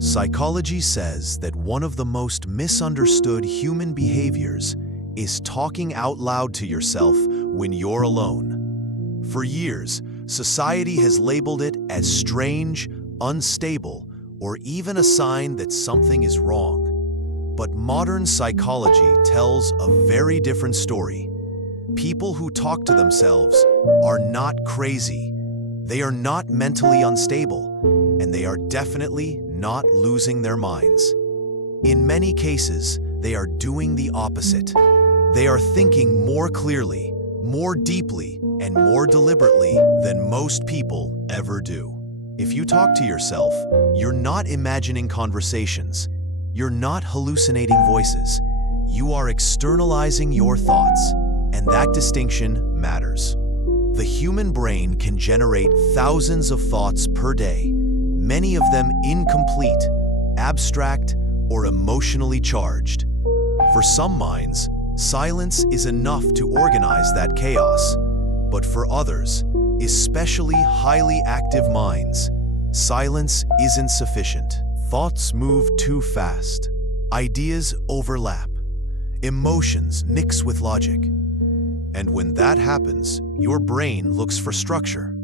Psychology says that one of the most misunderstood human behaviors is talking out loud to yourself when you're alone. For years, society has labeled it as strange, unstable, or even a sign that something is wrong. But modern psychology tells a very different story. People who talk to themselves are not crazy. They are not mentally unstable, and they are definitely not losing their minds. In many cases, they are doing the opposite. They are thinking more clearly, more deeply, and more deliberately than most people ever do. If you talk to yourself, you're not imagining conversations. You're not hallucinating voices. You are externalizing your thoughts, and that distinction matters. The human brain can generate thousands of thoughts per day, many of them incomplete, abstract, or emotionally charged. For some minds, silence is enough to organize that chaos. But for others, especially highly active minds, silence isn't sufficient. Thoughts move too fast. Ideas overlap. Emotions mix with logic. And when that happens, your brain looks for structure.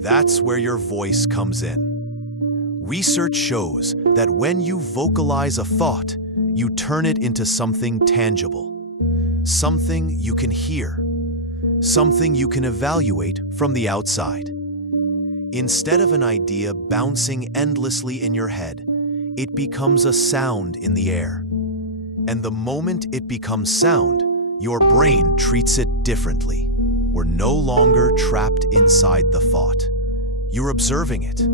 That's where your voice comes in. Research shows that when you vocalize a thought, you turn it into something tangible, something you can hear, something you can evaluate from the outside. Instead of an idea bouncing endlessly in your head, it becomes a sound in the air. And the moment it becomes sound, your brain treats it differently. We're no longer trapped inside the thought. You're observing it.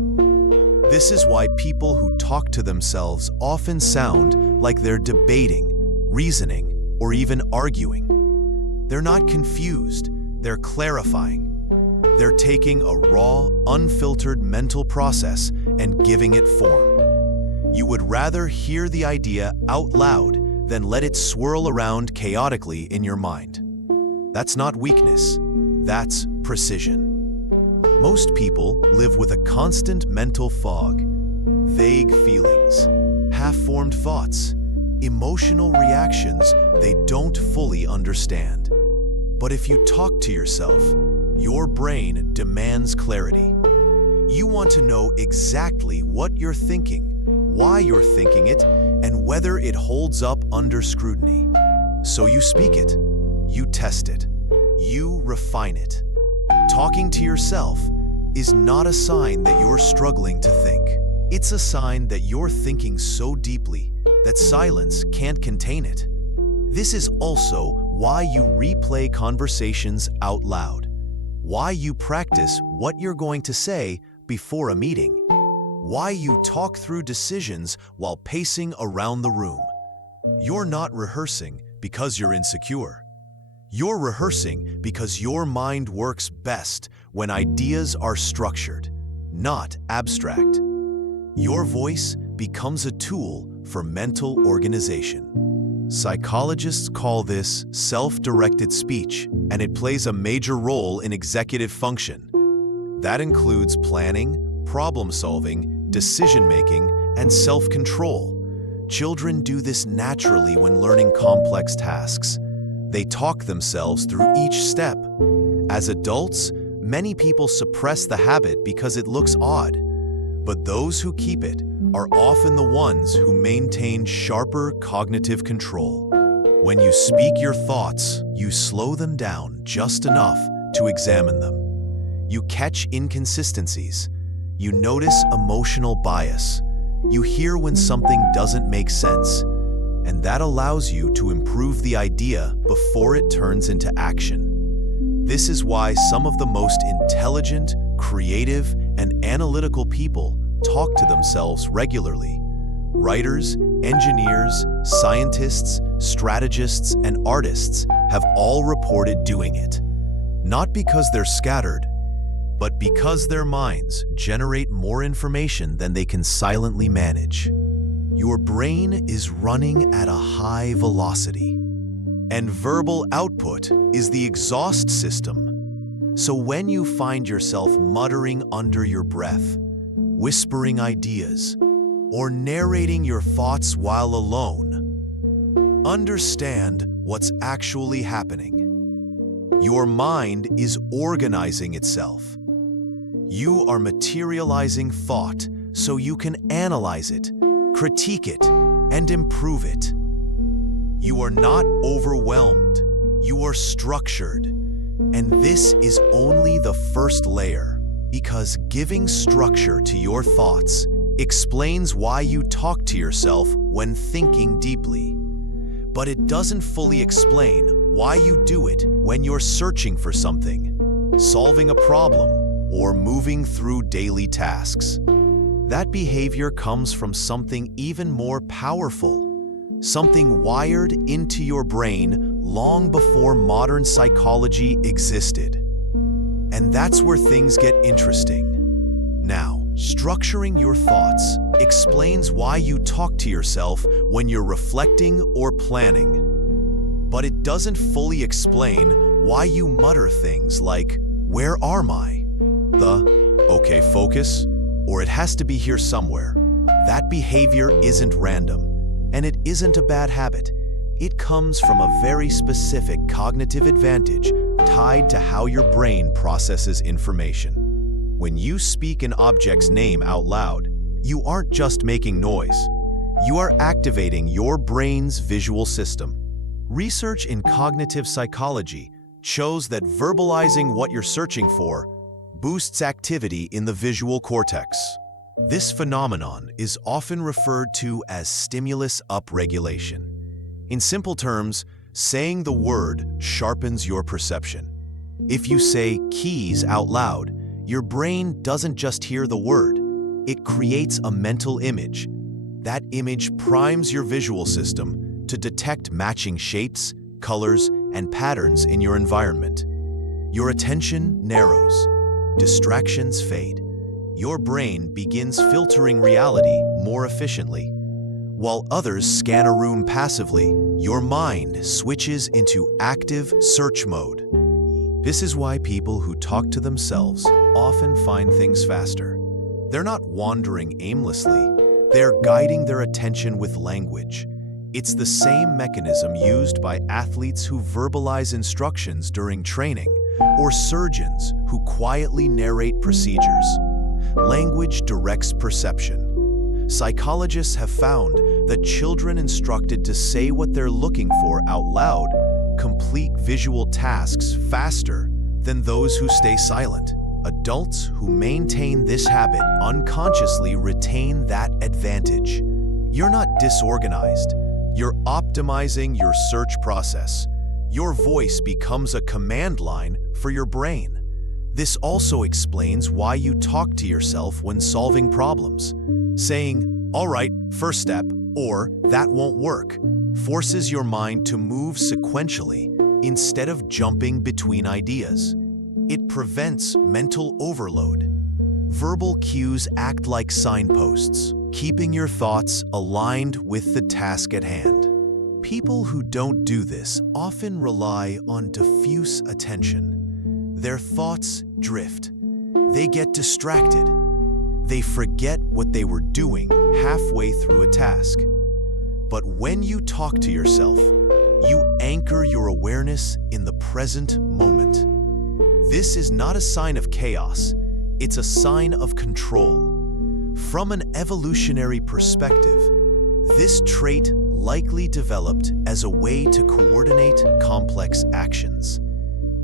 This is why people who talk to themselves often sound like they're debating, reasoning, or even arguing. They're not confused, they're clarifying. They're taking a raw, unfiltered mental process and giving it form. You would rather hear the idea out loud than let it swirl around chaotically in your mind. That's not weakness, that's precision. Most people live with a constant mental fog, vague feelings, half-formed thoughts, emotional reactions they don't fully understand. But if you talk to yourself, your brain demands clarity. You want to know exactly what you're thinking, why you're thinking it, and whether it holds up under scrutiny. So you speak it, you test it, you refine it. Talking to yourself is not a sign that you're struggling to think. It's a sign that you're thinking so deeply that silence can't contain it. This is also why you replay conversations out loud, why you practice what you're going to say before a meeting, why you talk through decisions while pacing around the room. You're not rehearsing because you're insecure. You're rehearsing because your mind works best when ideas are structured, not abstract. Your voice becomes a tool for mental organization. Psychologists call this self-directed speech, and it plays a major role in executive function. That includes planning, problem-solving, decision-making, and self-control. Children do this naturally when learning complex tasks. They talk themselves through each step. As adults, many people suppress the habit because it looks odd. But those who keep it are often the ones who maintain sharper cognitive control. When you speak your thoughts, you slow them down just enough to examine them. You catch inconsistencies. You notice emotional bias. You hear when something doesn't make sense. And that allows you to improve the idea before it turns into action. This is why some of the most intelligent, creative, and analytical people talk to themselves regularly. Writers, engineers, scientists, strategists, and artists have all reported doing it. Not because they're scattered, but because their minds generate more information than they can silently manage. Your brain is running at a high velocity, and verbal output is the exhaust system. So when you find yourself muttering under your breath, whispering ideas, or narrating your thoughts while alone. Understand what's actually happening. Your mind is organizing itself. You are materializing thought so you can analyze it, critique it, and improve it. You are not overwhelmed. You are structured. And this is only the first layer, because giving structure to your thoughts explains why you talk to yourself when thinking deeply. But it doesn't fully explain why you do it when you're searching for something, solving a problem, or moving through daily tasks. That behavior comes from something even more powerful, something wired into your brain long before modern psychology existed. And that's where things get interesting. Now, structuring your thoughts explains why you talk to yourself when you're reflecting or planning. But it doesn't fully explain why you mutter things like, "Where are my?" "Okay, focus," or "It has to be here somewhere." That behavior isn't random, and it isn't a bad habit. It comes from a very specific cognitive advantage tied to how your brain processes information. When you speak an object's name out loud, you aren't just making noise. You are activating your brain's visual system. Research in cognitive psychology shows that verbalizing what you're searching for boosts activity in the visual cortex. This phenomenon is often referred to as stimulus upregulation. In simple terms, saying the word sharpens your perception. If you say keys out loud, your brain doesn't just hear the word, it creates a mental image. That image primes your visual system to detect matching shapes, colors, and patterns in your environment. Your attention narrows, distractions fade. Your brain begins filtering reality more efficiently. While others scan a room passively, your mind switches into active search mode. This is why people who talk to themselves often find things faster. They're not wandering aimlessly, they're guiding their attention with language. It's the same mechanism used by athletes who verbalize instructions during training, or surgeons who quietly narrate procedures. Language directs perception. Psychologists have found that children instructed to say what they're looking for out loud complete visual tasks faster than those who stay silent. Adults who maintain this habit unconsciously retain that advantage. You're not disorganized. You're optimizing your search process. Your voice becomes a command line for your brain. This also explains why you talk to yourself when solving problems. Saying, "All right, first step," or "that won't work," forces your mind to move sequentially instead of jumping between ideas. It prevents mental overload. Verbal cues act like signposts, keeping your thoughts aligned with the task at hand. People who don't do this often rely on diffuse attention. Their thoughts drift. They get distracted. They forget what they were doing halfway through a task. But when you talk to yourself, you anchor your awareness in the present moment. This is not a sign of chaos, it's a sign of control. From an evolutionary perspective, this trait likely developed as a way to coordinate complex actions.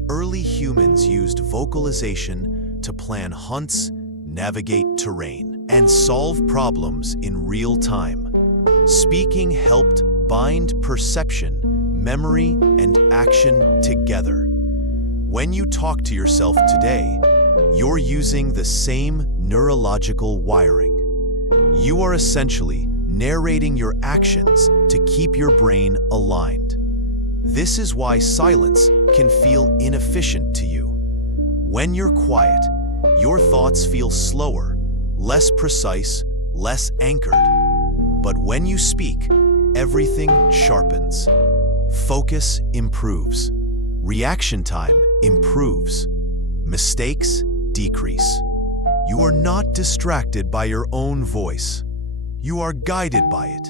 Early humans used vocalization to plan hunts, navigate terrain, and solve problems in real time. Speaking helped bind perception, memory, and action together. When you talk to yourself today, you're using the same neurological wiring. You are essentially narrating your actions to keep your brain aligned. This is why silence can feel inefficient to you. When you're quiet, your thoughts feel slower, less precise, less anchored. But when you speak, everything sharpens. Focus improves. Reaction time improves. Mistakes decrease. You are not distracted by your own voice. You are guided by it.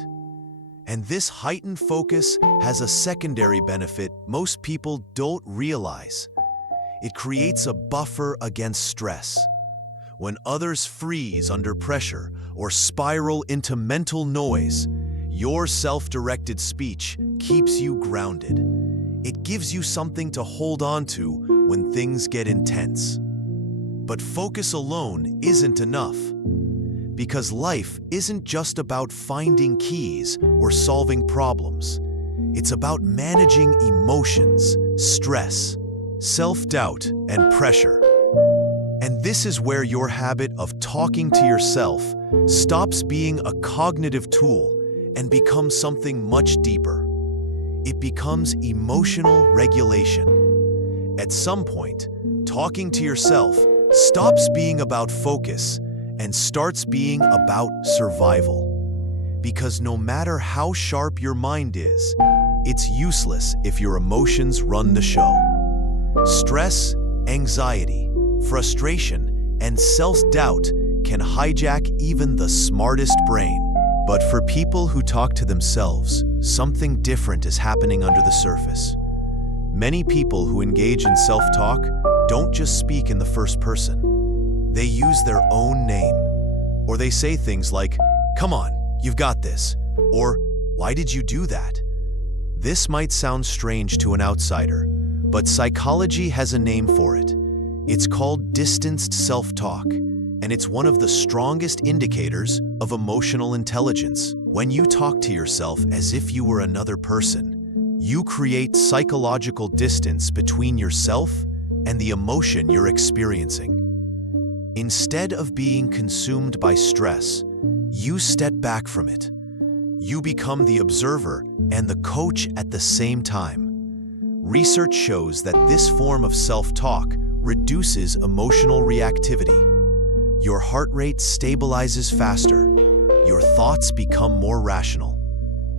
And this heightened focus has a secondary benefit most people don't realize. It creates a buffer against stress. When others freeze under pressure or spiral into mental noise, your self-directed speech keeps you grounded. It gives you something to hold on to when things get intense. But focus alone isn't enough. Because life isn't just about finding keys or solving problems. It's about managing emotions, stress, self-doubt, and pressure. And this is where your habit of talking to yourself stops being a cognitive tool and becomes something much deeper. It becomes emotional regulation. At some point, talking to yourself stops being about focus and starts being about survival. Because no matter how sharp your mind is, it's useless if your emotions run the show. Stress, anxiety, frustration, and self-doubt can hijack even the smartest brain. But for people who talk to themselves, something different is happening under the surface. Many people who engage in self-talk don't just speak in the first person. They use their own name, or they say things like, "Come on, you've got this," or "Why did you do that?" This might sound strange to an outsider, but psychology has a name for it. It's called distanced self-talk, and it's one of the strongest indicators of emotional intelligence. When you talk to yourself as if you were another person, you create psychological distance between yourself and the emotion you're experiencing. Instead of being consumed by stress, you step back from it. You become the observer and the coach at the same time. Research shows that this form of self-talk reduces emotional reactivity. Your heart rate stabilizes faster. Your thoughts become more rational.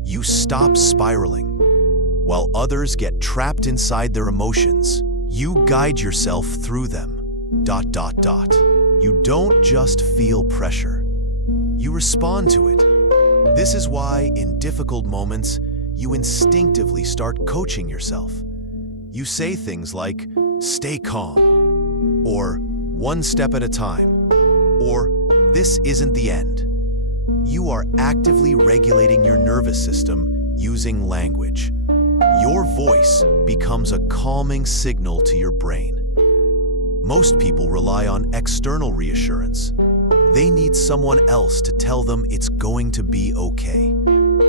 You stop spiraling. While others get trapped inside their emotions, you guide yourself through them. You don't just feel pressure. You respond to it. This is why, in difficult moments, you instinctively start coaching yourself. You say things like, "Stay calm," or "One step at a time," or "This isn't the end." You are actively regulating your nervous system using language. Your voice becomes a calming signal to your brain. Most people rely on external reassurance. They need someone else to tell them it's going to be okay.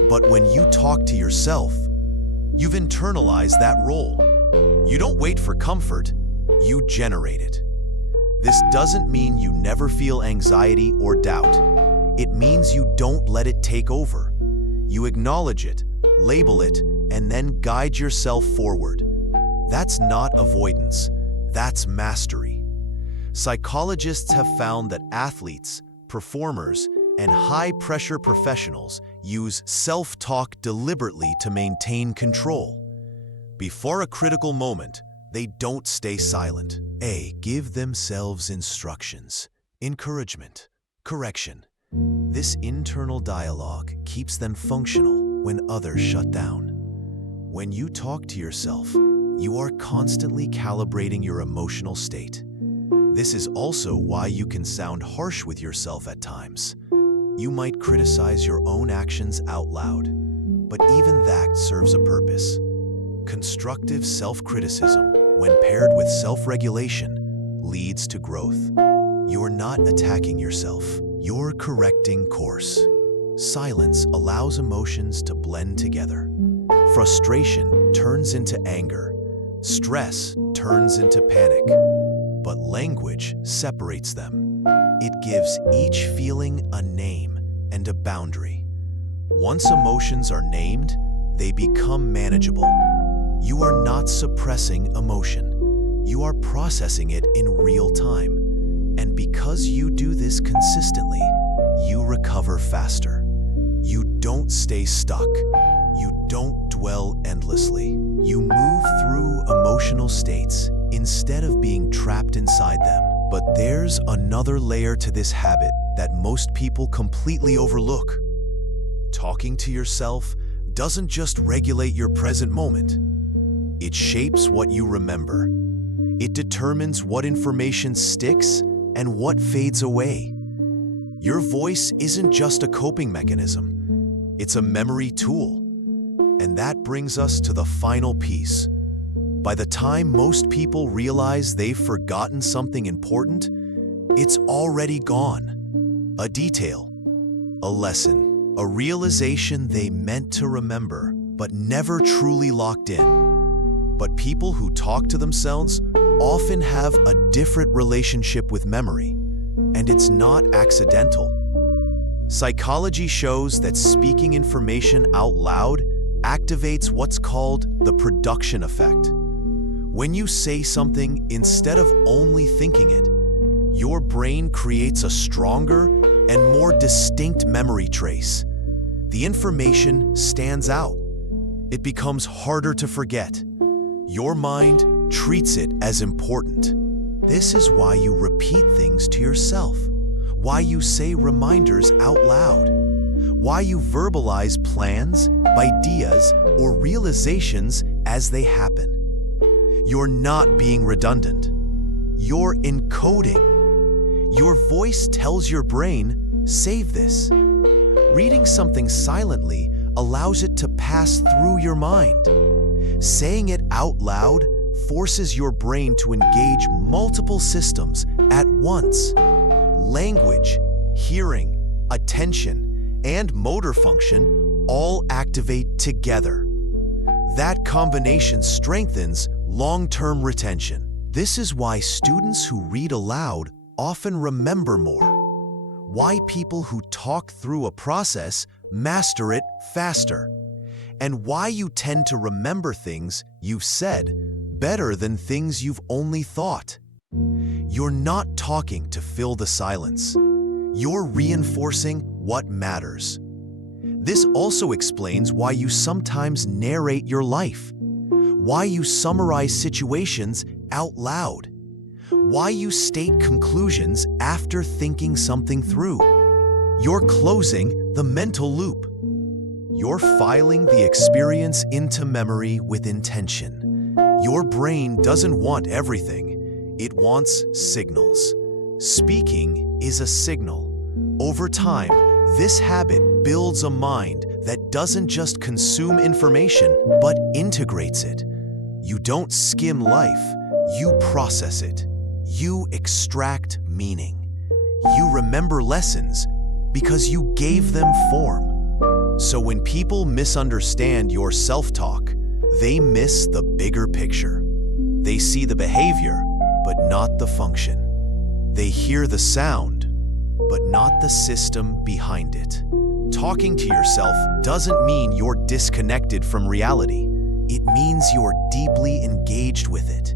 But when you talk to yourself, you've internalized that role. You don't wait for comfort, you generate it. This doesn't mean you never feel anxiety or doubt. It means you don't let it take over. You acknowledge it, label it, and then guide yourself forward. That's not avoidance. That's mastery. Psychologists have found that athletes, performers, and high-pressure professionals use self-talk deliberately to maintain control. Before a critical moment, they don't stay silent. Give themselves instructions, encouragement, correction. This internal dialogue keeps them functional when others shut down. When you talk to yourself, you are constantly calibrating your emotional state. This is also why you can sound harsh with yourself at times. You might criticize your own actions out loud, but even that serves a purpose. Constructive self-criticism, when paired with self-regulation, leads to growth. You're not attacking yourself, you're correcting course. Silence allows emotions to blend together. Frustration turns into anger. Stress turns into panic, but language separates them. It gives each feeling a name and a boundary. Once emotions are named, they become manageable. You are not suppressing emotion. You are processing it in real time. And because you do this consistently, you recover faster. You don't stay stuck. You don't dwell endlessly. You move through emotional states instead of being trapped inside them. But there's another layer to this habit that most people completely overlook: Talking to yourself doesn't just regulate your present moment. It shapes what you remember. It determines what information sticks and what fades away. Your voice isn't just a coping mechanism. It's a memory tool. And that brings us to the final piece. By the time most people realize they've forgotten something important, it's already gone. A detail, a lesson, a realization they meant to remember, but never truly locked in. But people who talk to themselves often have a different relationship with memory, and it's not accidental. Psychology shows that speaking information out loud activates what's called the production effect. When you say something instead of only thinking it, your brain creates a stronger and more distinct memory trace. The information stands out. It becomes harder to forget. Your mind treats it as important. This is why you repeat things to yourself, why you say reminders out loud, why you verbalize plans, ideas, or realizations as they happen. You're not being redundant. You're encoding. Your voice tells your brain, save this. Reading something silently allows it to pass through your mind. Saying it out loud forces your brain to engage multiple systems at once. Language, hearing, attention, and motor function all activate together. That combination strengthens long-term retention. This is why students who read aloud often remember more. Why people who talk through a process master it faster. And why you tend to remember things you've said better than things you've only thought. You're not talking to fill the silence. You're reinforcing what matters. This also explains why you sometimes narrate your life, why you summarize situations out loud, why you state conclusions after thinking something through. You're closing the mental loop. You're filing the experience into memory with intention. Your brain doesn't want everything. It wants signals. Speaking is a signal. Over time, this habit builds a mind that doesn't just consume information, but integrates it. You don't skim life, you process it. You extract meaning. You remember lessons because you gave them form. So when people misunderstand your self-talk, they miss the bigger picture. They see the behavior, but not the function. They hear the sound, but not the system behind it. Talking to yourself doesn't mean you're disconnected from reality. It means you're deeply engaged with it.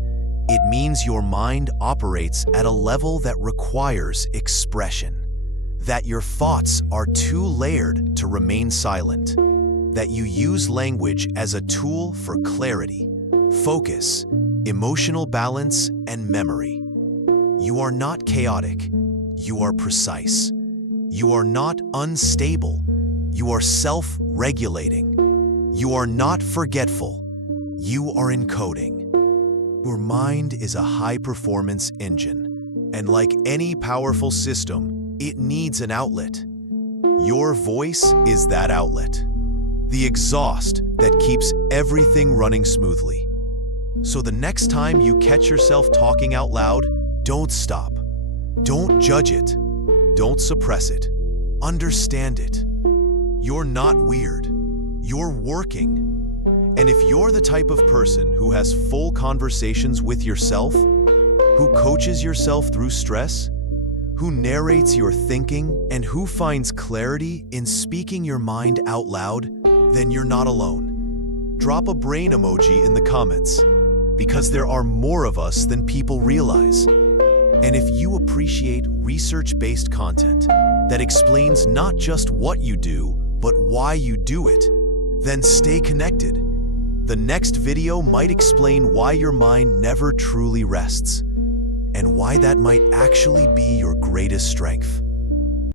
It means your mind operates at a level that requires expression. That your thoughts are too layered to remain silent. That you use language as a tool for clarity, focus, emotional balance, and memory. You are not chaotic. You are precise. You are not unstable. You are self-regulating. You are not forgetful. You are encoding. Your mind is a high-performance engine, and like any powerful system, it needs an outlet. Your voice is that outlet, the exhaust that keeps everything running smoothly. So the next time you catch yourself talking out loud, don't stop. Don't judge it. Don't suppress it. Understand it. You're not weird. You're working. And if you're the type of person who has full conversations with yourself, who coaches yourself through stress, who narrates your thinking, and who finds clarity in speaking your mind out loud, then you're not alone. Drop a brain emoji in the comments, because there are more of us than people realize. And if you appreciate research-based content that explains not just what you do, but why you do it, then stay connected. The next video might explain why your mind never truly rests, and why that might actually be your greatest strength.